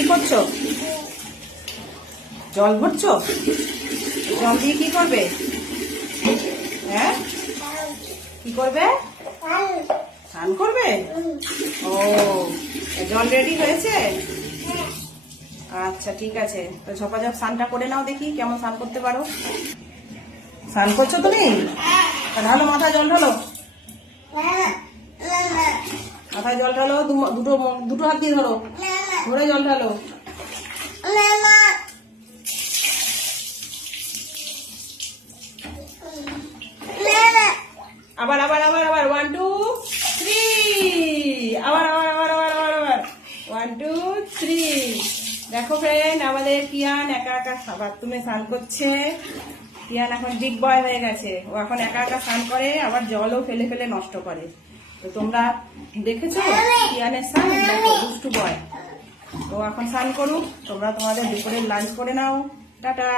কি করছো? জল ভরছো? জল দিয়ে কি করবে? হ্যাঁ, কি করবে? স্নান করবে? ও, জল রেডি হয়েছে? আচ্ছা ঠিক আছে, তো ঝপাঝপ স্নানটা করে নাও, দেখি কেমন স্নান করতে পারো। স্নান করছো তুমি? ঢালো, মাথায় জল ঢালো, মাথায় জল ঢালো, দুটো দুটো হাত দিয়ে ধরো, ধরে জল ঢালো। আবার আবার আবার আবার 1 2 3, আবার আবার আবার আবার আবার আবার 1 2 3। দেখো ফ্রেন্ড, আমাদের কিয়ান একা একা বাথরুমে স্নান করছে। কিয়ান এখন বিগ বয় হয়ে গেছে, ও এখন একা একা স্নান করে, আবার জলও ফেলে ফেলে নষ্ট করে। তো তোমরা দেখেছো কিয়ানের স্নান? দেখো দুষ্টু বয়। তো এখন স্নান করুক, তোমরা তোমাদের দুপুরের লাঞ্চ করে নাও। টাটা।